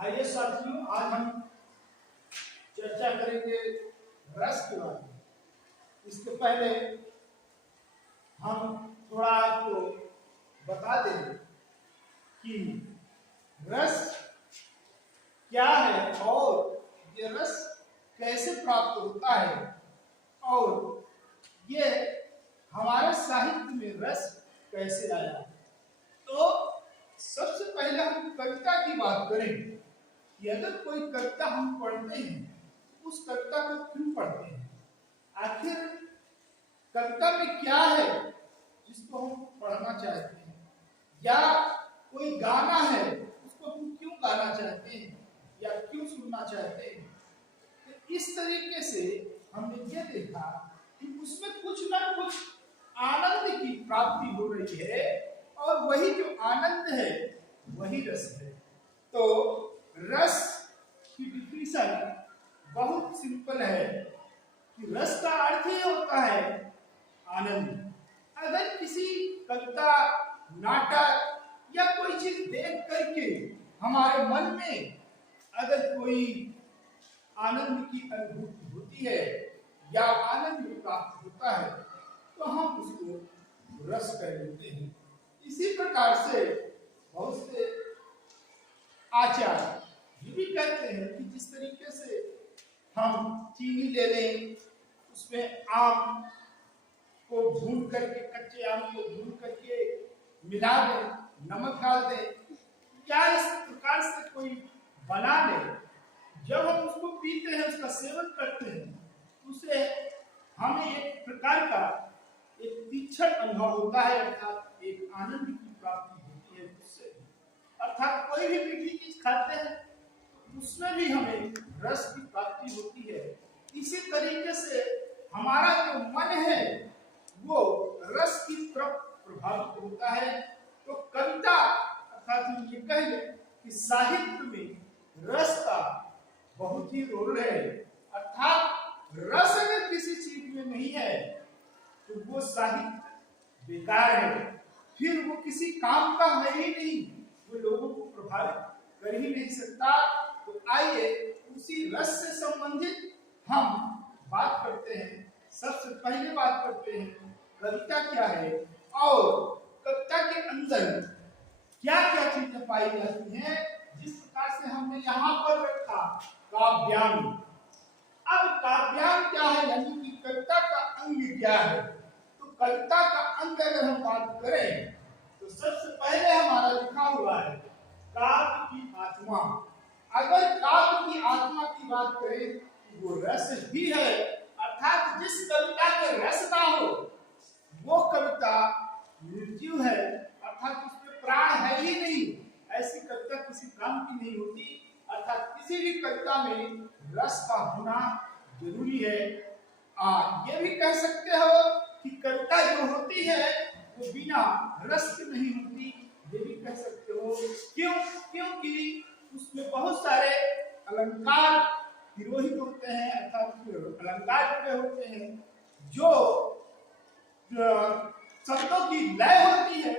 आइए साथियों, आज हम चर्चा करेंगे रस के बारे में। इसके पहले हम थोड़ा आपको बता दें कि रस क्या है और ये रस कैसे प्राप्त होता है और ये हमारे साहित्य में रस कैसे आया। तो सबसे पहले हम कविता की बात करें कि अगर कोई कविता हम पढ़ते हैं तो उस कविता को क्यों पढ़ते हैं, आखिर कविता में क्या है जिसको हम पढ़ना चाहते हैं, या कोई गाना है उसको हम क्यों गाना चाहते हैं या क्यों सुनना चाहते हैं। तो इस तरीके से हमने ये देखा कि उसमें कुछ ना कुछ आनंद की प्राप्ति हो रही है और वही जो आनंद है वही रस है। तो रस की डिफिनीशन बहुत सिंपल है कि रस का अर्थ ही होता है आनंद। अगर किसी कविता, नाटक या कोई चीज देख करके हमारे मन में अगर कोई आनंद की अनुभूति होती है या आनंद प्राप्त होता है तो हम उसको रस कह लेते हैं। इसी प्रकार से बहुत से आचार्य ये भी कहते हैं कि जिस तरीके से हम चीनी ले लें, उसमें आम को भून करके, कच्चे आम को भून करके मिला दें, नमक डाल दें, क्या इस प्रकार से कोई बना ले, जब हम उसको पीते हैं, उसका सेवन करते हैं, उसे हमें एक प्रकार का एक तीक्ष्ण अनुभव होता है, अर्थात एक आनंद की प्राप्ति होती है उससे। अर्थात कोई भी मीठी चीज खाते हैं उसमें भी हमें रस की प्राप्ति होती है। इसी तरीके से हमारा जो मन है वो रस की तरफ प्रभावित होता है। तो कविता अर्थात हम ये कह लें कि साहित्य में रस का बहुत ही रोल है। अर्थात रस अगर किसी चीज में नहीं है तो वो साहित्य बेकार है, फिर वो किसी काम का है ही नहीं, वो लोगों को प्रभावित कर ही नहीं सकता। तो आइए उसी रस से संबंधित हम बात करते हैं। सबसे पहले बात करते हैं कविता क्या है और कविता के अंदर क्या क्या चीजें पाई जाती हैं, जिस प्रकार से हमने यहाँ पर रखा काव्यांग। अब काव्यांग क्या है, यानी कि कविता का अंग क्या है। तो कविता का अंग अगर हम बात करें तो सबसे पहले हमारा लिखा हुआ है काव्य की आत्मा। अगर काव्य की आत्मा की बात करें तो वो रस ही है। अर्थात जिस कविता के रस ना हो वो कविता निर्जीव है, अर्थात उसमें प्राण है ही नहीं, ऐसी कविता किसी काम की नहीं होती। अर्थात किसी भी कविता में रस का होना जरूरी है। ये भी कह सकते हो कि कविता जो होती है वो बिना रस के नहीं होती, ये भी कह सकते हो। क्यों? क्योंकि उसमें बहुत सारे अलंकार विरोहित होते हैं, अर्थात अलंकार जुड़े होते हैं, जो शब्दों की लय होती है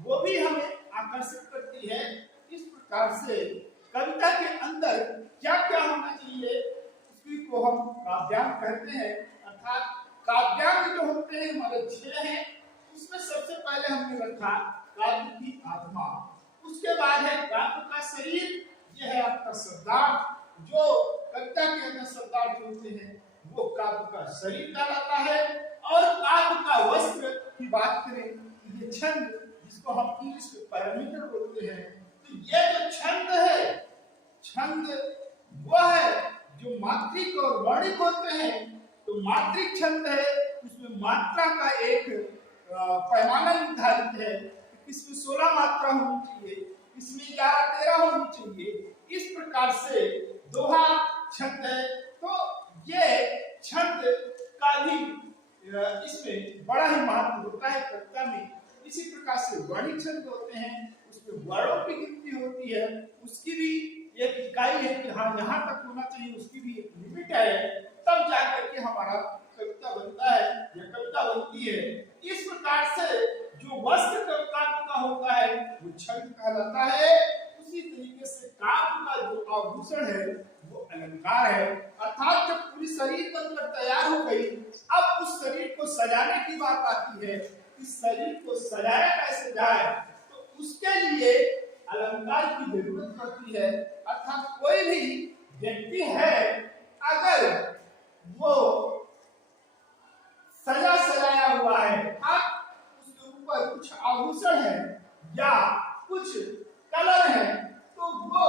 वो भी हमें आकर्षित करती है। इस प्रकार से कविता के अंदर क्या क्या होना चाहिए उसी को हम काव्यांग कहते हैं। अर्थात काव्यांग जो होते हैं हमारे 6 हैं, उसमें सबसे पहले हमने रखा काव्य की आत्मा, उसके बाद है काव्य का शरीर, यह है आपका शब्दार्थ। जो कविता के अंदर शब्दार्थ होते हैं वो काव्य का शरीर कहलाता है। और काव्य का वस्त्र की बात करें, ये छंद जिसको हम इंग्लिश में पैरामीटर बोलते हैं, तो ये जो छंद है, छंद वो है जो मात्रिक और वर्णिक होते हैं। तो मात्रिक छंद है, उसमें मात्रा का एक पैमाना निर्धारित है, इसमें 16 मात्रा होनी चाहिए, इसमें 11-13 होनी चाहिए। इस प्रकार से दोहा छंद है। तो ये छंद का भी इसमें बड़ा ही महत्व होता है कविता में। इसी प्रकार से वर्णिक छंद होते हैं, उसमें वर्णों की गिनती होती है, उसकी भी एक इकाई है कि हाँ यहाँ तक होना चाहिए, उसकी भी एक लिमिट है, तब जाकर के हमारा कविता बनता है या कविता बनती है। इस प्रकार से जो वस्त्र कविता का होता है वो छंद कहलाता है। उसी तरीके से काव्य का जो आभूषण है वो अलंकार है। अर्थात जब पूरी शरीर बनकर तैयार हो गई, अब उस शरीर को सजाने की बात आती है। इस शरीर को सजाया कैसे जाए, तो उसके लिए अलंकार की जरूरत पड़ती है। अर्थात कोई भी व्यक्ति है, अगर वो सजा सजाया हुआ है, अब उसके ऊपर कुछ आभूषण है या कुछ कलर है, तो वो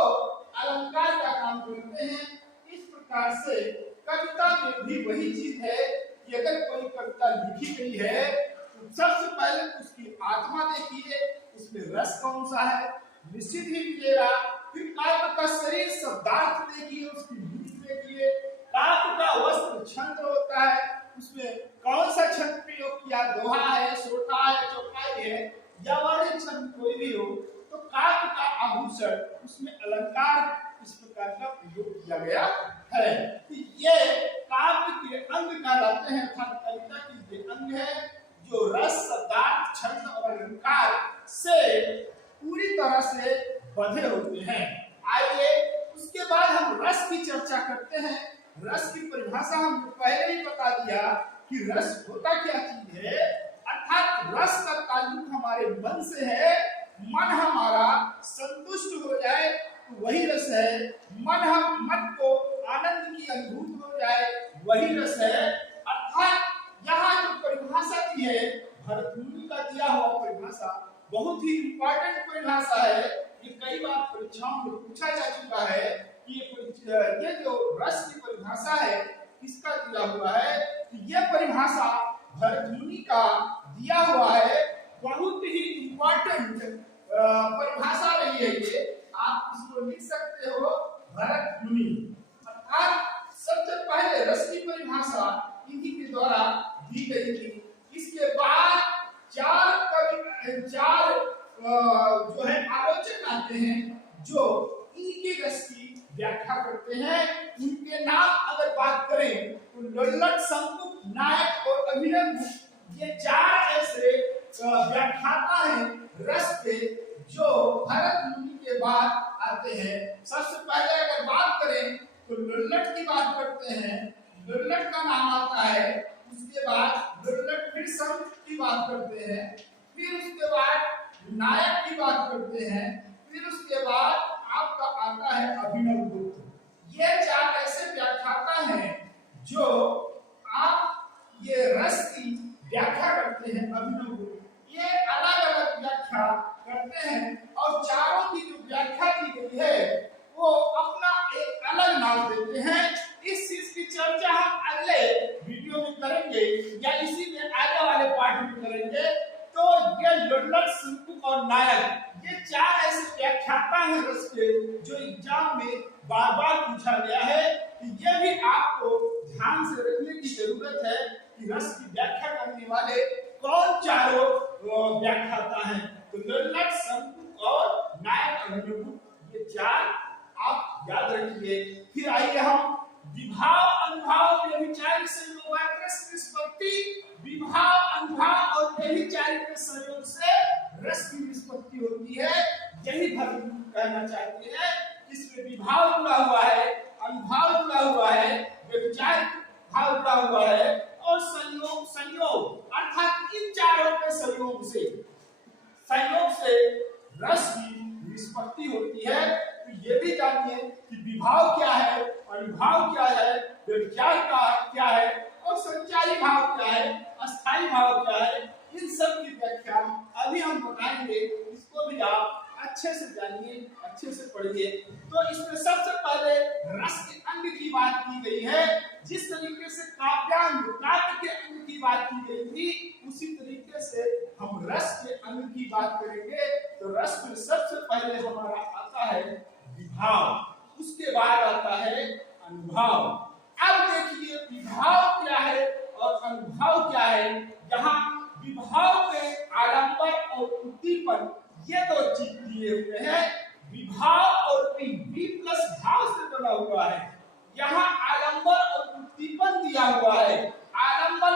अलंकार का काम करते हैं। इस प्रकार से कविता में भी वही चीज है कि अगर कोई कविता लिखी गई है तो सबसे पहले उसकी आत्मा देखिए, उसमें रस कौन सा है, निश्चित ही मिलेगा। फिर काव्य का शरीर शब्दार्थ देखिए, उसकी नीति देखिए। काव्य का वस्त्र छंद होता है, उसमें कौन सा छंद प्रयोग किया, दोहा है, सोठा है, चौपाई है या वर्णिक छंद कोई भी हो, तो काव्य का आभूषण उसमें अलंकार इस प्रकार का प्रयोग किया गया है। तो ये काव्य के अंग कहलाते हैं, अर्थात कविता के ये अंग है जो रस, शब्दार्थ, छंद और अलंकार से पूरी तरह से बंधे होते हैं। आइए उसके बाद हम रस की चर्चा करते हैं। रस की परिभाषा हमने पहले ही बता दिया कि रस होता क्या चीज है। अर्थात रस का ताल्लुक हमारे मन से है। मन हमारा संतुष्ट हो जाए तो वही रस है। मन को आनंद की अनुभूति हो जाए वही रस है। अर्थात यहाँ जो परिभाषा दी है, भरत मुनि का दिया हुआ परिभाषा बहुत ही इंपॉर्टेंट परिभाषा है। ये कई बार परीक्षाओं में पूछा जा चुका है कि ये जो रस की परिभाषा है किसका दिया हुआ है। तो ये परिभाषा भरत मुनि का दिया हुआ है। बहुत ही इंपॉर्टेंट परिभाषा रही है ये, आप इसको लिख सकते हो, भरत मुनि। अर्थात सबसे पहले रस की परिभाषा इन्हीं के द्वारा दी गई थी। इसके बाद चार जो है आलोचक आते हैं जो इनकी रस की व्याख्या करते हैं। उनके नाम अगर बात करें तो लल्लट, शंकुक, नायक और अभिनव, ये चार ऐसे व्याख्याता हैं रस के जो भरत मुनि के बाद आते हैं। सबसे पहले अगर बात करें तो लल्लट की बात करते हैं, लल्लट का नाम आता है। उसके बाद लल्लट फिर शंकुक की बात करते हैं, फिर उसके बाद नायक की बात करते हैं, फिर उसके बाद आपका आता है अभिनव गुप्त। ये चार ऐसे व्याख्याता हैं जो आप ये रस की व्याख्या करते हैं। अभिनव गुप्त ये अलग अलग व्याख्या करते हैं और चारों की जो व्याख्या की गई है वो अपना एक अलग नाम देते हैं। इस चीज की चर्चा हम अगले वीडियो में करेंगे या इसी में आगे वाले पार्ट में करेंगे। तो ये लल्लट, शंकुक और नायक ये चार ऐसे व्याख्याता हैं रस के जो एग्जाम में बार बार पूछा गया है। ये भी आपको ध्यान से रखने की जरूरत है कि रस की व्याख्या करने वाले कौन चारों व्याख्याता हैं। तो लल्लट, शंकुक और नायक, अभिनव, ये चार आप याद रखिए। फिर आइए हम विभाव, अनुभाव, व्यभिचारिक संयोग, निष्पत्ति, विभाव, अनुभाव और व्यभिचारिक के संयोग से रस की निष्पत्ति होती है। यही भरत मुनि कहना चाहते हैं। इसमें विभाव जुड़ा हुआ है, अनुभाव जुड़ा हुआ है, व्यभिचारिक भाव जुड़ा हुआ है और संयोग अर्थात इन चारों के संयोग से रस की निष्पत्ति होती है। तो ये भी जानिए कि विभाव क्या है, अनुभाव क्या है, व्यभिचार क्या है और संचारी भाव क्या है, अस्थाई भाव क्या है। इन सब की व्याख्या अभी हम बताएंगे। इसको भी आप अच्छे से जानिए, अच्छे से पढ़िए। तो इसमें सबसे पहले रस के अंग की बात की गई है। जिस तरीके से काव्यांग, काव्य के अंग की बात की गई थी, उसी तरीके से हम रस के अंग की बात करेंगे। तो रस में सबसे पहले हमारा आता है विभाव, उसके बाद आता है अनुभाव। अब देखिए विभाव क्या है और अनुभाव क्या है। यहाँ विभाव में आडंबर और उद्दीपन ये दो चीज दिए हुए हैं। विभाव और बी प्लस भाव से बना हुआ है। यहाँ आडंबर और उद्दीपन दिया हुआ है। आडंबर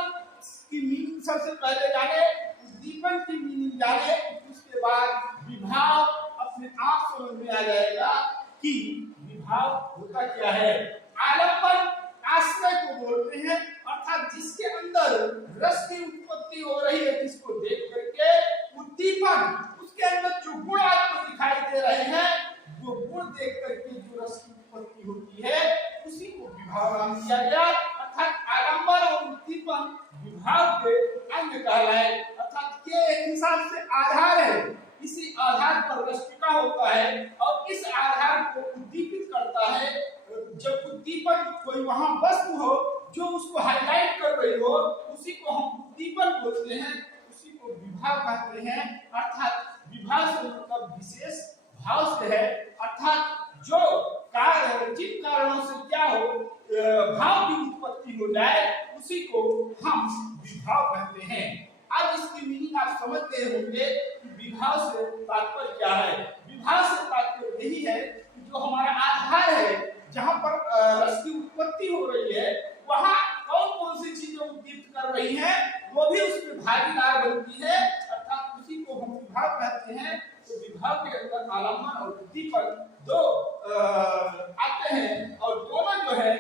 की मीनिंग सबसे पहले जाने, उद्दीपन की मीनिंग जाने, उसके बाद विभाव अपने आप समझ में आ जाएगा। कि विभाव होता क्या है। आलंबन आश्रय को बोलते हैं, अर्थात जिसके अंदर रस की उत्पत्ति हो रही है, जिसको देख करके उद्दीपन, उसके अंदर जो गुण आपको दिखाई दे रहे हैं, वो गुण देख करके जो रस की उत्पत्ति होती है, उसी को विभाव नाम दिया गया। अर्थात आलंबन और उद्दीपन विभाव के अंग कहलाए, अर्थात ये एक हिसाब से आधार है, इसी आधार पर रस टिका होता है और इस आधार को उद्दीपित करता है। जब उद्दीपन कोई वहां वस्तु हो जो उसको हाईलाइट कर रही हो, उसी को हम उद्दीपन बोलते हैं, उसी को विभाव कहते हैं। अर्थात विभाव से मतलब विशेष भाव से है, अर्थात जो कारण जिन कारणों से क्या हो भाव की उत्पत्ति हो जाए, उसी को हम विभाव कहते हैं। अब इसकी मीनिंग आप समझ गए होंगे कि विभाव से तात्पर्य क्या है। विभाव से तात्पर्य यही है कि जो हमारा आधार है, जहां पर रस की उत्पत्ति हो रही है, वहां कौन कौन सी चीजें उद्दीपित कर रही हैं, वो भी उसमें भागीदार बनती है, अर्थात उसी को हम विभाव कहते हैं। तो विभाव के अंदर आलंबन और उद्दीपन दो आते हैं और दोनों जो है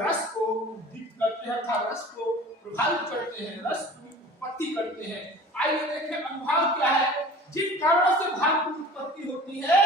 रस को उद्दीपित करते हैं, अर्थात रस को प्रभावित करते हैं, रस की उत्पत्ति करते हैं। आइए देखें अनुभव क्या है। जिन कारणों से भाव की उत्पत्ति होती है,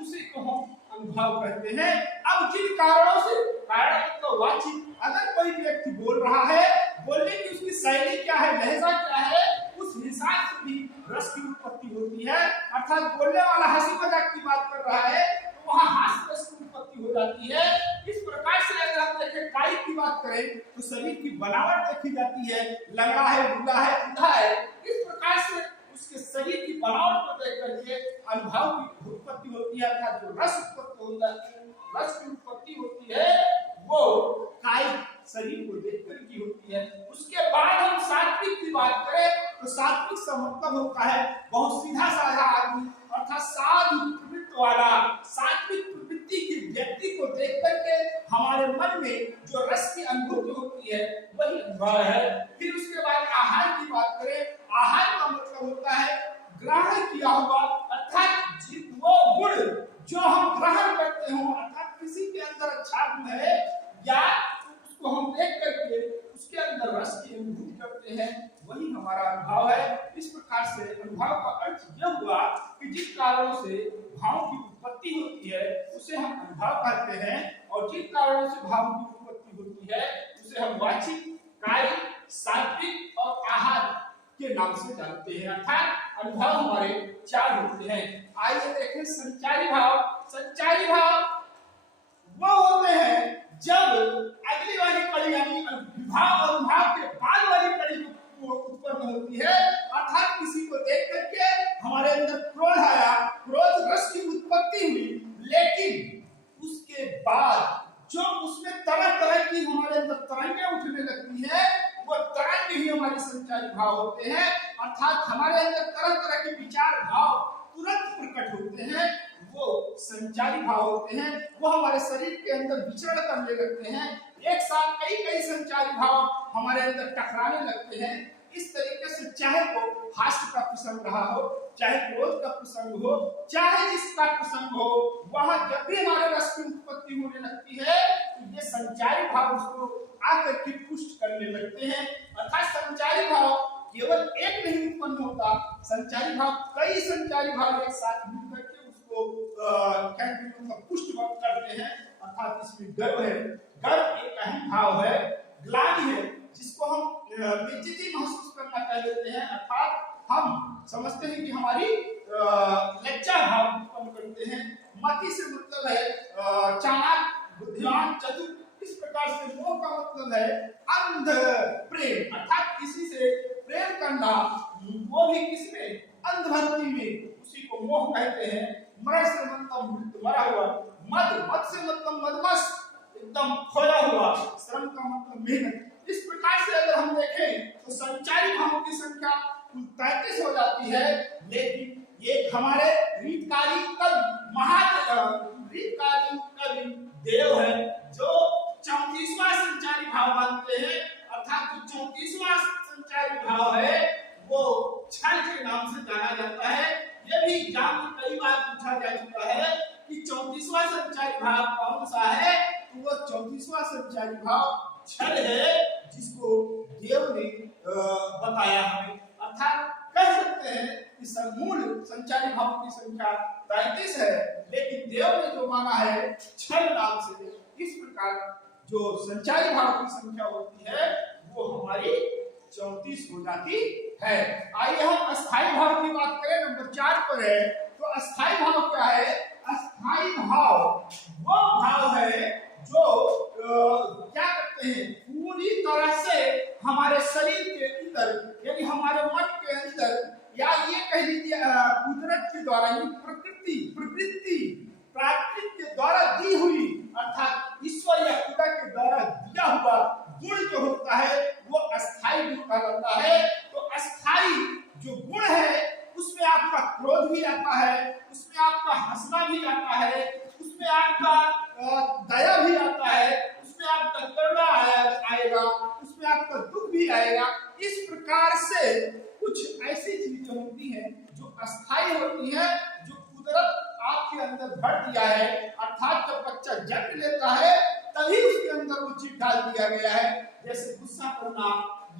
उसी को हम अनुभव कहते हैं। अब जिन कारणों से, कारण तो वाचिक, अगर कोई व्यक्ति बोल रहा है, बोलने की उसकी शैली क्या है, लहजा क्या है, उस हिसाब से भी रस की उत्पत्ति होती है। अर्थात बोलने वाला हंसी मजाक की बात कर रहा है, तो वहां हास्य रस की उत्पत्ति हो जाती है। इस प्रकार से अगर हम देखें कायिक की बात करें, तो शरीर की बनावट देखी जाती है, लंगड़ा है, बूढ़ा है, अंधा है, इस प्रकार से उसके शरीर की बनावट को देख करके अनुभव की उत्पत्ति होती है। अर्थात जो रस उत्पत्ति होता है, रस की उत्पत्ति होती है, वो कायिक शरीर को देख कर की होती है। उसके बाद हम सात्विक की बात करें, तो सात्विक का मतलब होता है बहुत सीधा साधा आदमी, अर्थात साधु प्रवृत्ति वाला, सात्विक प्रवृत्ति के व्यक्ति को देख करके हमारे मन में जो रस की अनुभूति होती है, वही अनुभव है। फिर उसके बाद आहार की बात करें, आहार का मतलब होता है ग्रहण किया हुआ, अर्थात वो गुण जो हम ग्रहण करते हो, अर्थात किसी के अंदर अच्छा गुण है या उसको हम देख करके उसके अंदर रस की अनुभूति करते हैं, वही हमारा अनुभव है। इस प्रकार से अनुभव का अर्थ यह हुआ कि जिन कारणों से भाव की उत्पत्ति होती है, उसे हम अनुभव कहते हैं, और जिन कारणों से भाव की उत्पत्ति होती है, उसे हम वाचिक, कायिक, सात्विक और आहार के नाम से जानते हैं। अर्थात अनुभव हमारे चार होते हैं। आइए देखें संचारी भाव। संचारी भाव वो होते हैं जब अगली वाली कड़ी यानी विभाव और अनुभाव के बाद वाली कड़ी उत्पन्न होती है, अर्थात किसी को देख करके हमारे अंदर क्रोध आया, क्रोध रस की उत्पत्ति हुई, लेकिन उसके बाद जो उसमें तरह तरह की हमारे अंदर तरंगें उठने लगती है, वो तरंग ही हमारे संचारी भाव होते हैं। अर्थात हमारे अंदर तरह तरह के विचार भाव तुरंत प्रकट होते हैं, वो संचारी भाव होते हैं। वो हमारे शरीर के अंदर विचरण करने लगते हैं, एक साथ कई कई संचारी भाव हमारे अंदर टकराने लगते हैं। इस तरीके से चाहे वो हास्य का प्रसंग रहा हो, चाहे क्रोध का प्रसंग हो, चाहे जिसका प्रसंग हो, वहां जब भी हमारे रस की उत्पत्ति होने लगती है, तो ये संचारी भाव उसको आकर के पुष्ट करने लगते हैं। अर्थात संचारी भाव केवल एक नहीं उत्पन्न होता, संचारी भाव कई संचारी भाव एक साथ मिलकर के उसको पुष्ट करते हैं। अर्थात इसमें गर्व है, गर्व एक अहम भाव है, ग्लानि है जिसको हम बेइज्जती महसूस करना कह लेते हैं। अर्थात हम समझते हैं कि हमारी लज्जा भाव उत्पन्न करते हैं। मति से मतलब है चालाक, बुद्धिमान, चतुर। इस प्रकार से मोह का मतलब है अंध प्रेम, अर्थात किसी से प्रेम करना, वो भी किसमें, अंधभक्ति में, उसी को मोह कहते हैं। मय से मतलब मरा हुआ, मद, मद से मतलब मदमस्त, एकदम खोया हुआ, श्रम का मतलब मेहनत। इस प्रकार से अगर हम देखें तो संचारी भावों की संख्या 33 हो जाती है, लेकिन ये हमारे रीतकालीन कवि देव है जो 34वां संचारी भाव मानते हैं। अर्थात जो 34वां संचारी भाव है वो छल के नाम से जाना जाता है। यह भी एग्जाम में कई बार पूछा जा चुका है कि 34वां संचारी संचारी भाव छल है जिसको देव ने बताया हमें। अर्थात कह सकते हैं कि मूल संचारी भाव की संख्या 33 है, लेकिन देव ने जो माना है छल नाम से, इस प्रकार जो संचारी भाव की संख्या होती है वो हमारी 34 हो जाती है। आइए हम अस्थाई भाव की बात करें, नंबर 4 पर है। तो अस्थाई भाव क्या है? अस्थाई भाव वो भाव है जो क्या करते हैं, पूरी तरह से हमारे शरीर के अंदर यानी हमारे मन के अंदर, या ये कह लीजिए कुदरत के द्वारा, प्रकृति प्राकृतिक के द्वारा दी हुई, अर्थात ईश्वर या खुदा के द्वारा दिया हुआ गुण जो होता है वो अस्थाई गुण कहलाता है। तो अस्थाई जो गुण है उसमें आपका क्रोध भी आता है, उसमें आपका हंसना भी आता है, उसमें आपका दया भी आता है, उसमें आपका करुणा आएगा, उसमें आपका दुख भी आएगा। इस प्रकार से कुछ ऐसी चीजें होती हैं जो अस्थाई होती है, जो कुदरत आपके अंदर भर दिया है। अर्थात जब बच्चा जन्म लेता है तभी उसके अंदर वो चीज डाल दिया गया है, जैसे गुस्सा करना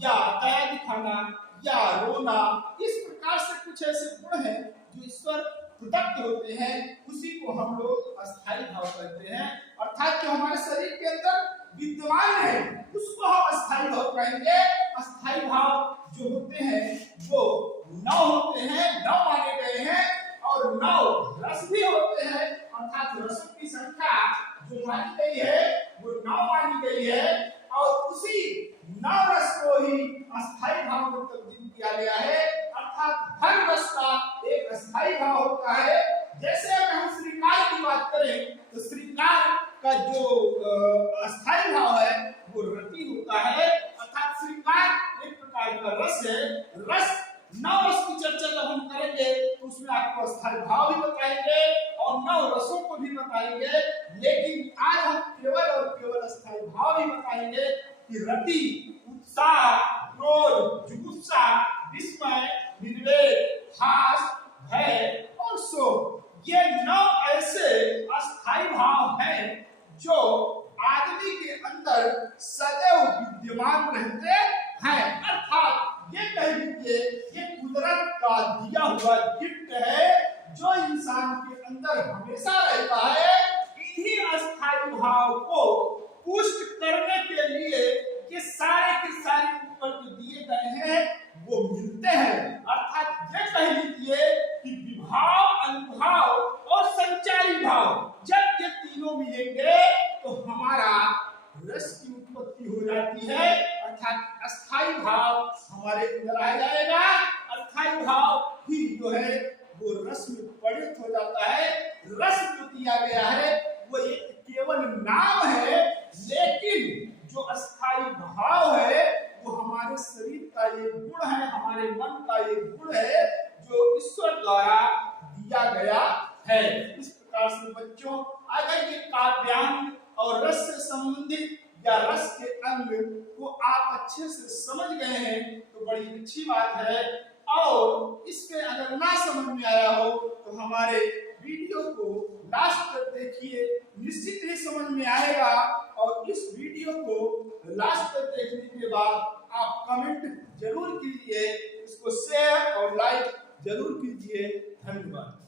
या दया दिखाना या रोना। इस प्रकार से कुछ ऐसे गुण हैं जो ईश्वर प्रदत्त होते हैं, उसी को हम लोग अस्थाई भाव कहते हैं। अर्थात जो हमारे शरीर के अंदर विद्यमान है उसको हम अस्थाई भाव कहेंगे। अस्थाई भाव जो होते हैं वो 9 होते हैं, 9 माने गए हैं, और 9 रस भी होते हैं। अर्थात रसों की संख्या जो मानी गई है वो 9 मानी गई है, और उसी 9 रस को ही अस्थाई भाव में तब्दील किया गया है। अर्थात हर रस का एक अस्थाई भाव होता है। जैसे अगर हम श्रृंगार की बात करें तो श्रृंगार का जो अस्थाई भाव है वो रति होता है। अर्थात श्रृंगार एक प्रकार का रस है। रस 9 रस की चर्चा जब हम करेंगे तो उसमें आपको अस्थाई भाव भी बताएंगे और 9 रसों को भी बताएंगे, लेकिन आज हम केवल अस्थाई भाव ही बताएंगे कि रति, उत्साह, क्रोध, जुगुप्सा, विस्मय, निर्वेद, हास, भय और शोक, ये 9 ऐसे अस्थाई भाव हैं जो आदमी के अंदर सदैव विद्यमान रहते हैं। अर्थात ये कह लीजिए ये कुदरत का दिया हुआ गिफ्ट है जो इंसान के अंदर हमेशा रहता है। इन्हीं अस्थाई भाव को पुष्ट करने के लिए ये सारे के सारे ऊपर जो दिए गए हैं वो मिलते हैं। अर्थात ये कह लीजिए कि विभाव, अनुभाव और संचारी भाव जब ये तीनों मिलेंगे तो हमारा रस की उत्पत्ति हो जाती है। अर्थात अस्थाई भाव हमारे अंदर आ जाएगा। अस्थाई भाव ही जो है वो रस में परिणत हो जाता है। रस जो दिया गया है वो एक केवल नाम है, लेकिन जो अस्थाई भाव है वो हमारे शरीर का ये गुण है, हमारे मन का ये गुण है जो ईश्वर द्वारा दिया गया है। इस प्रकार से बच्चों अगर ये काव्यांग और रस से संबंधित या रस के अंग को आप अच्छे से समझ गए हैं तो बड़ी अच्छी बात है। और इसमें अगर ना समझ में आया हो तो हमारे वीडियो को लास्ट तक देखिए, निश्चित ही समझ में आएगा। और इस वीडियो को लास्ट तक देखने के बाद आप कमेंट जरूर कीजिए, इसको शेयर और लाइक जरूर कीजिए। धन्यवाद।